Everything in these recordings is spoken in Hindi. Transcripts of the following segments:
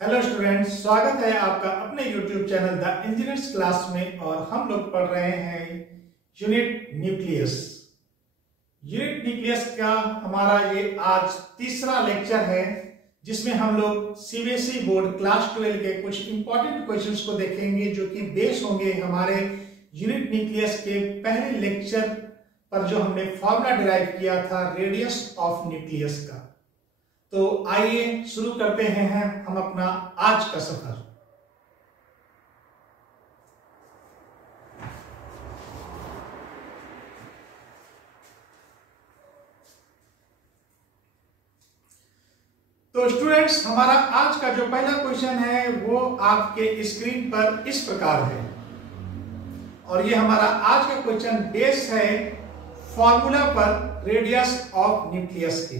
हेलो स्टूडेंट्स, स्वागत है आपका अपने YouTube channel the engineers class में। और हम लोग पढ़ रहे हैं यूनिट न्यूक्लियस। यूनिट न्यूक्लियस का हमारा ये आज तीसरा लेक्चर है, जिसमें हम लोग सीबीएसई बोर्ड क्लास 12 के कुछ इंपॉर्टेंट क्वेश्चंस को देखेंगे, जो कि बेस होंगे हमारे यूनिट न्यूक्लियस के पहले लेक्चर पर जो हमने फॉर्मूला डिराइव किया था रेडियस ऑफ न्यूक्लियस का। तो आइए शुरू करते हैं हम अपना आज का सफर। तो स्टूडेंट्स, हमारा आज का जो पहला क्वेश्चन है वो आपके स्क्रीन पर इस प्रकार है, और ये हमारा आज का क्वेश्चन बेस है फॉर्मूला पर रेडियस ऑफ न्यूक्लियस के,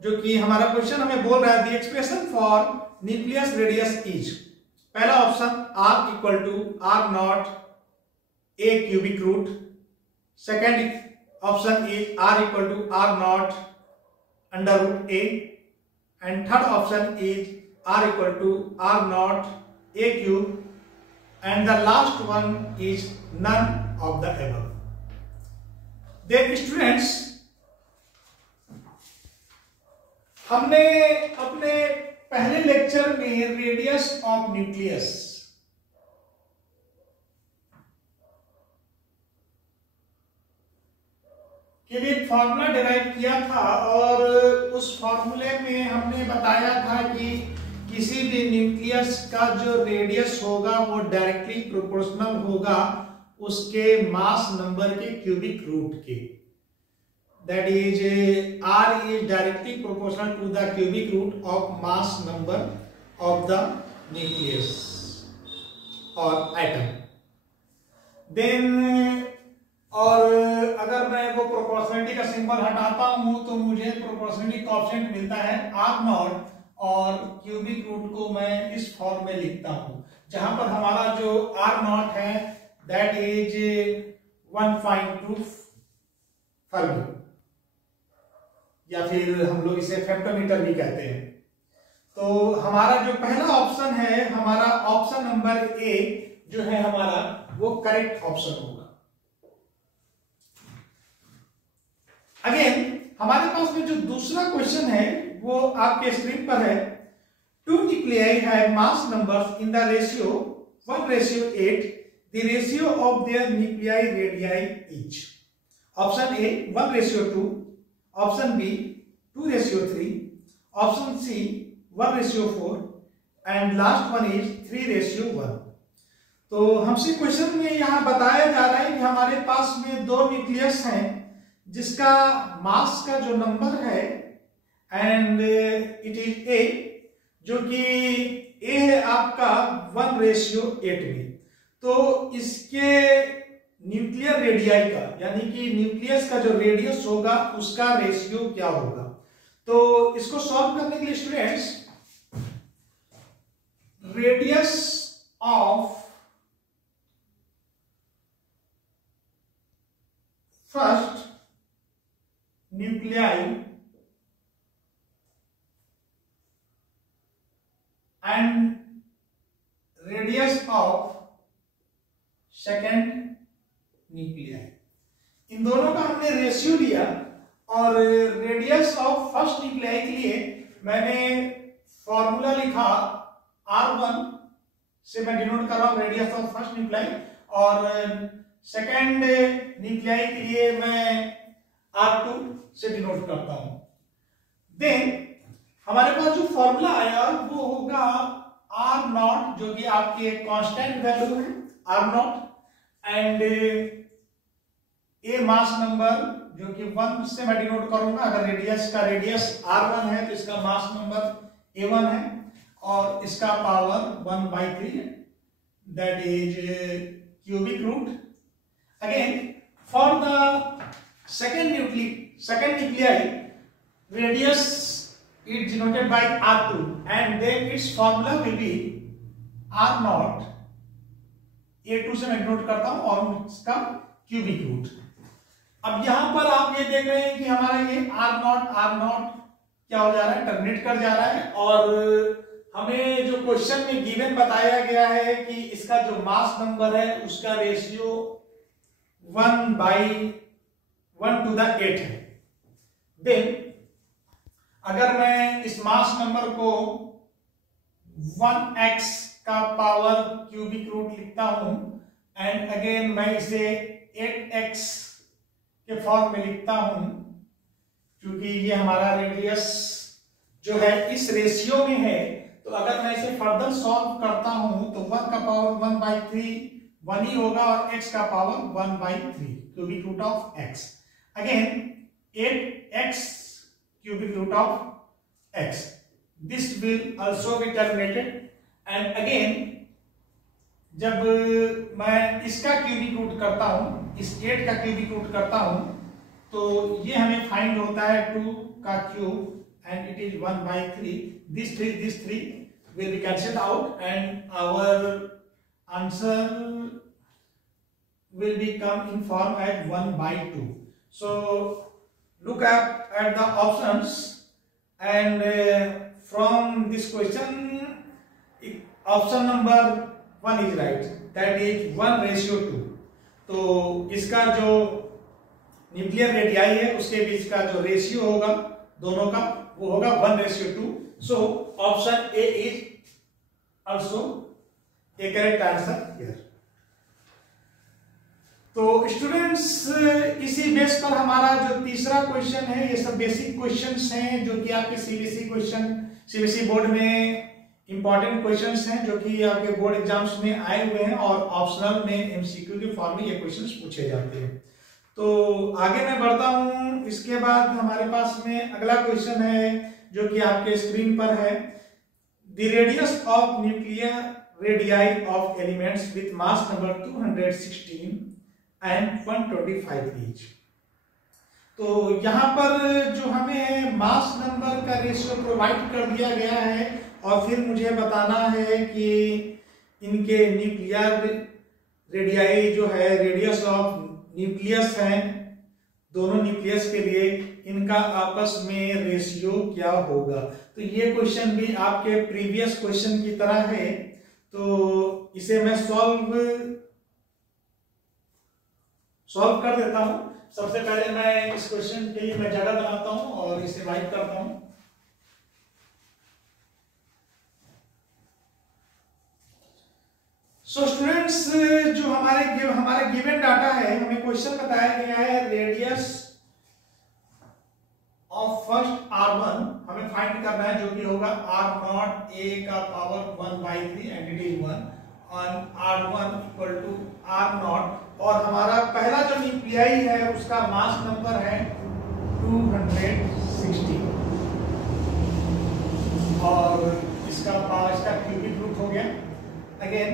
जो कि हमारा क्वेश्चन हमें बोल रहा है the expression for nucleus radius is. पहला option r equal to r not a cubic root, second option is r equal to r not under root a, and third option is r equal to r not a cube, and the last one is none of the above. Then students, हमने अपने पहले लेक्चर में रेडियस ऑफ न्यूक्लियस के लिए एक फॉर्मूला डिराइव किया था, और उस फॉर्मूले में हमने बताया था कि किसी भी न्यूक्लियस का जो रेडियस होगा वो डायरेक्टली प्रोपोर्शनल होगा उसके मास नंबर के क्यूबिक रूट के। That is, R is directly proportional to the cubic root of mass number of the nucleus or atom. Then, और अगर मैं वो प्रोपोर्शनलिटी का सिंबल हटाता हूं तो मुझे प्रोपोर्शनलिटी कोएफिशिएंट मिलता है R नॉट, और क्यूबिक रूट को मैं इस फॉर्म में लिखता हूं, जहां पर हमारा जो R नॉट है दैट इज 1.2 फर्मी, या फिर हम लोग इसे फेक्टोमीटर भी कहते हैं। तो हमारा जो पहला ऑप्शन है, हमारा ऑप्शन नंबर ए जो है हमारा, वो करेक्ट ऑप्शन होगा। अगेन हमारे पास में जो दूसरा क्वेश्चन है वो आपके स्क्रीन पर है। Two nuclei have mass numbers in the ratio 1:8, the ratio of their nuclei radii each. Option A 1:2, option B 2:3, option C 1:4, and last one is 3:1। तो हमसे क्वेश्चन में यहां बताया जा रहा है कि हमारे पास में दो न्यूक्लियस हैं जिसका मास का जो नंबर है एंड इट इज ए, जो कि ए है आपका 1:8 में। तो इसके न्यूक्लियर रेडियाई का, यानी कि न्यूक्लियस का जो रेडियस होगा उसका रेशियो क्या होगा। तो इसको सॉल्व करने के लिए students, radius of first nuclei and radius of second nuclei, इन दोनों का हमने रेशियो लिया, और रेडियस ऑफ फर्स्ट न्यूक्लियाई के लिए मैंने फॉर्मूला लिखा R1 से मैं डिनोट कर रहा हूं रेडियस ऑफ फर्स्ट न्यूक्लियाई, और सेकेंड न्यूक्लियाई के लिए मैं R2 से डिनोट करता हूं। देन हमारे पास जो फॉर्मूला आया वो होगा R नॉट, जो कि आपकी एक कांस्टेंट वैल्यू है R not, and A mass number जो कि 1 से मैं डिनोट करूंगा। अगर रेडियस का रेडियस R1 है तो इसका मास नंबर A1 है, और इसका पावर 1/3 है, that is cubic root. Again for the second nuclei radius is denoted by R2, and then its formula will be R naught, A2 से मैं डिनोट करता हूं, और इसका क्यूबिक रूट। अब यहां पर आप ये देख रहे हैं कि हमारा ये R नॉट क्या हो जा रहा है, टर्मिनेट कर जा रहा है, और हमें जो क्वेश्चन में गिवन बताया गया है कि इसका जो मास नंबर है उसका रेशियो 1/1 है। देन अगर मैं इस मास नंबर को 1x का पावर क्यूबिक रूट लिखता हूं एंड अगेन मैं इसे 8x के फॉर्म में लिखता हूं, क्योंकि ये हमारा रेडियस जो है इस रेशियो में है, तो अगर मैं इसे फर्दर सॉल्व करता हूं तो 1 का पावर 1/3 1 ही होगा और x का power 1/3 cubic root of x। Again 8x cubic root of x. This will also be terminated and again जब मैं इसका क्यूबिक रूट करता हूं, इस 8 का क्यूबिक रूट करता हूं, तो ये हमें फाइंड होता है 2 का cube and it is 1/3. This 3 will be cancelled out and our answer will become in form as 1/2. So look at the options and from this question option number 1 is right, that is 1:2. तो इसका जो न्यूक्लियर रेडियाई है उसके बीच का जो रेशियो होगा दोनों का वो होगा 1:2. So option A is also A correct answer here. तो स्टूडेंट्स इसी बेस पर हमारा जो तीसरा क्वेश्चन है, ये सब बेसिक क्वेश्चंस हैं जो कि आपके सीबीएसई बोर्ड में इंपॉर्टेंट क्वेश्चंस हैं जो कि आपके बोर्ड एग्जाम्स में आए हुए हैं और ऑप्शनल में एमसीक्यू के फॉर्म में ये क्वेश्चंस पूछे जाते हैं. तो आगे मैं बढ़ता हूं. इसके बाद हमारे पास में अगला क्वेश्चन है जो कि आपके स्क्रीन पर है. The radius of nuclear radii of elements with mass number 216 and 125 each. तो यहाँ पर जो हमें मास नंबर का रेशियो प्रोवाइड कर दिया गया है और फिर मुझे बताना है कि इनके न्यूक्लियर रेडियाई जो है, रेडियस ऑफ न्यूक्लियस हैं, दोनों न्यूक्लियस के लिए इनका आपस में रेशियो क्या होगा. तो ये क्वेश्चन भी आपके प्रीवियस क्वेश्चन की तरह है, तो इसे मैं सॉल्व कर देता हूं. सबसे पहले मैं इस क्वेश्चन के लिए मैं जगह बनाता हूं और इसे वाइट करता हूं. सो स्टूडेंट्स जो हमारे गिवन डाटा है, हमें क्वेश्चन बताया गया है रेडियस ऑफ फर्स्ट R1 हमें फाइंड करना है जो कि होगा R0 a का power 1/3 and it is 1 on R1 equal to R0 और हमारा पहला जो न्यूक्लियाई है उसका मास नंबर है 260 और इसका क्यूबिक रूट हो गया. अगेन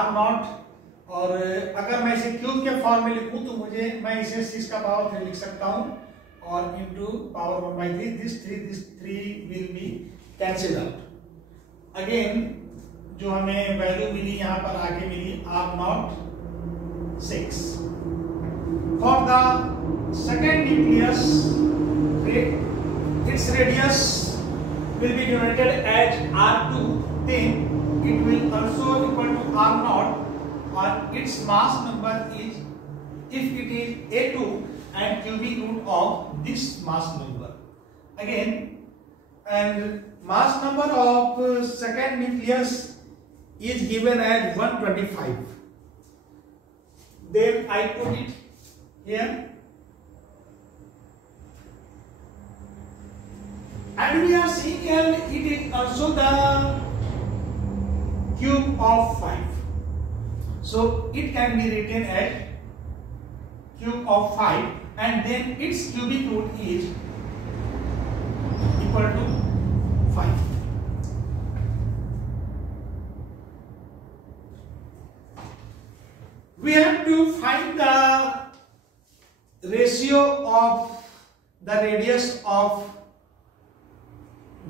R0 और अगर मैं इसे क्यूब के फॉर्म में लिखूं तो मैं इसे 6 का पावर 3 लिख सकता हूं और into power 1/3. This 3 will be cancel out. Again जो हमें वैल्यू मिली यहाँ पर आगे मिली R0 6. For the second nucleus, its radius will be denoted as R2. Then it will also equal to R0 and its mass number is, if it is A2 and cubic root of this mass number. Again, and mass number of second nucleus is given as 125. Then I put it here and we are seeing here it is also the cube of 5. So it can be written as cube of 5 and then its cubic root is equal to 5. We have to find the ratio of the radius of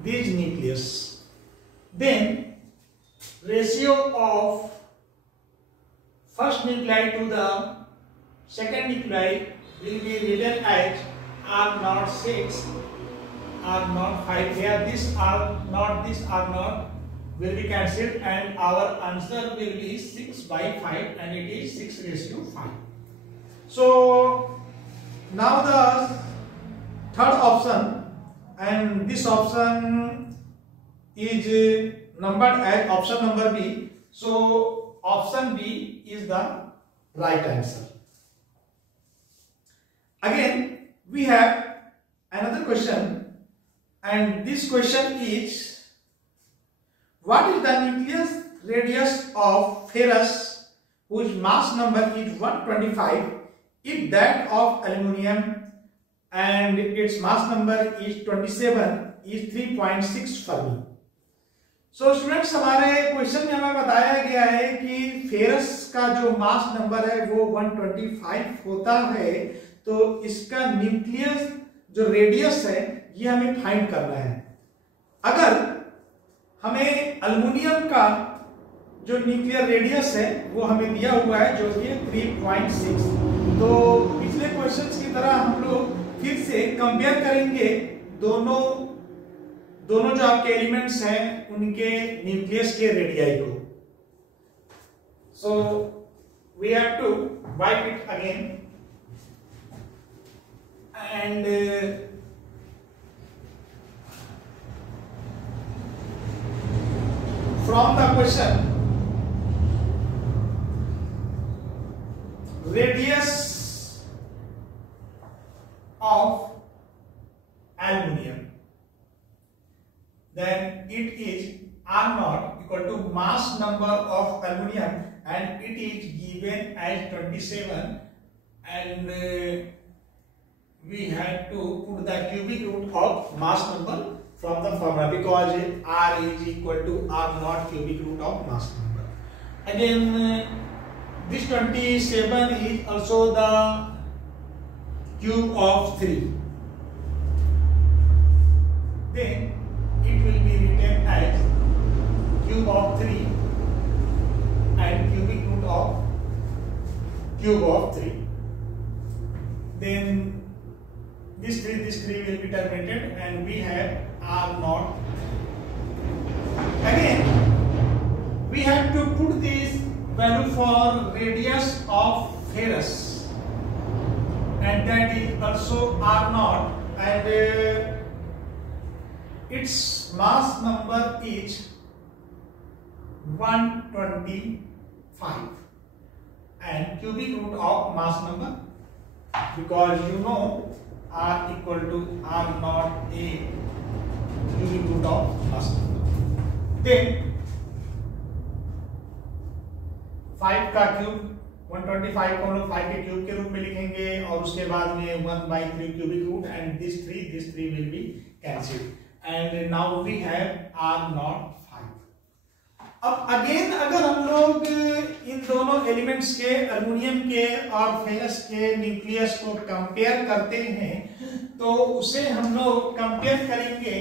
this nucleus. Then ratio of first nuclei to the second nuclei will be written as R06 R naught 5 here. This R naught will be cancelled, and our answer will be 6 by 5, and it is 6:5. So now the third option, and this option is numbered as option number B. So option B is the right answer. Again we have another question, and this question is, what is the nucleus radius of ferrous whose mass number is 125 if that of aluminium and its mass number is 27 is 3.6 Fermi? So students, हमारे क्वेश्चन में हमें बताया गया है कि फेरस का जो मास नंबर है वो 125 होता है, तो इसका न्यूक्लियस जो रेडियस है ये हमें फाइंड करना है। अगर हमें अल्युमिनियम का जो न्यूक्लियर रेडियस है वो हमें दिया हुआ है जो कि 3.6, तो पिछले क्वेश्चंस की तरह हम लोग फिर से कंपेयर करेंगे दोनों जो आपके एलिमेंट्स हैं उनके न्यूक्लियस के रेडियाई को। So we have to wipe it again, and from the question, radius of aluminium, then it is R naught equal to mass number of aluminium, and it is given as 27, and we had to put the cubic root of mass number from the formula, because R is equal to R naught cubic root of mass number. Again this 27 is also the cube of 3, then it will be written as cube of 3 and cubic root of cube of 3. Then this 3 will be terminated, and we have R naught. Again we have to put this value for radius of ferrous, and that is also R naught, and its mass number is 125, and cubic root of mass number, because you know R equal to R naught A cubic root of mass number. Then 5 का क्यूब 125 को हम लोग 5 के क्यूब के रूप में लिखेंगे, और उसके बाद में 1/3 cubic root, and this 3 will be cancelled, and now we have R naught 5. अब अगेन अगर हम लोग इन दोनों एलिमेंट्स के, अल्युमिनियम के और फेरस के न्यूक्लियस को कंपेयर करते हैं, तो उसे हम लोग कंपेयर करेंगे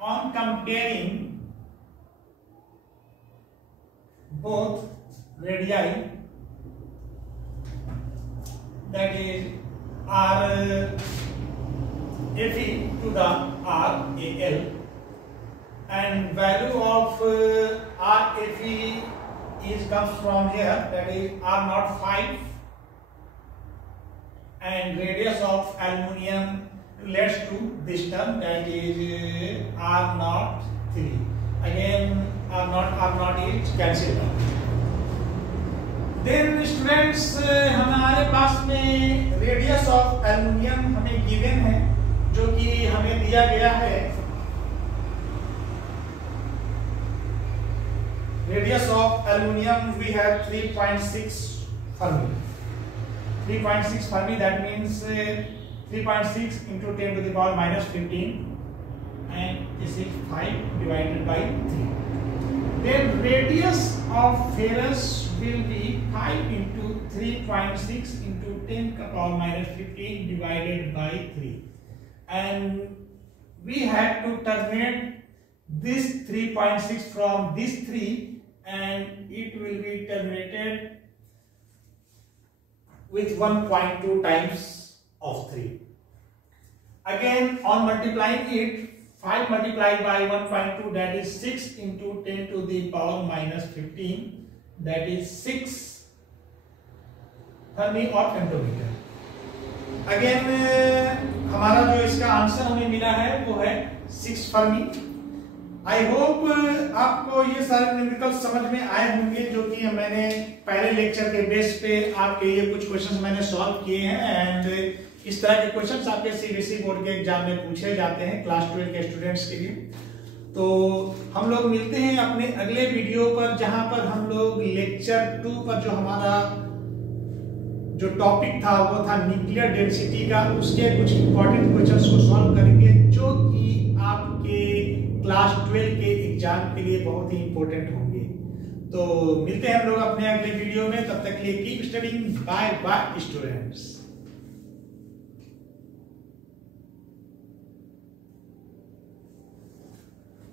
on comparing both radii, that is R Fe to the R Al, and value of R Fe is comes from here, that is R naught 5, and radius of aluminium relates to this term, that is R naught 3. Again R naught is cancelled out. Then students, हमारे पास में रेडियस ऑफ एल्युमिनियम हमें गिवन है, जो कि हमें दिया गया है radius of aluminium we have 3.6 Fermi. 3.6 Fermi, that means 3.6 into 10 to the power minus 15, and this is 5 divided by 3. Then radius of ferrous will be 5 into 3.6 into 10 to the power minus 15 divided by 3, and we had to terminate this 3.6 from this 3, and it will be terminated with 1.2 times of 3. Again, on multiplying it, 5 multiplied by 1.2, that is 6 into 10 to the power minus 15, that is 6 Fermi और फेम्टोमीटर। अगेन हमारा जो इसका आंसर हमें मिला है वो है 6 फर्मी। आई होप आपको ये सारे न्यूमेरिकल समझ में आए होंगे, जो कि मैंने पहले लेक्चर के बेस पे आपके ये कुछ क्वेश्चंस मैंने सॉल्व किए हैं। एंड इस तरह के क्वेश्चंस आपके सीबीएसई बोर्ड के एग्जाम में पूछे जाते हैं क्लास 12 के स्टूडेंट्स के लिए। तो हम लोग मिलते हैं अपने अगले वीडियो पर, जहां पर हम लोग लेक्चर 2 पर जो हमारा जो टॉपिक था वो था न्यूक्लियर डेंसिटी का, उसके कुछ इंपॉर्टेंट क्वेश्चंस को सॉल्व करेंगे, जो कि आपके क्लास 12 के एग्जाम के लिए बहुत ही इंपॉर्टेंट होंगे। तो मिलते हैं हम लोग अपने अगले वीडियो में, तब तक के लिए keep studying. Bye bye students.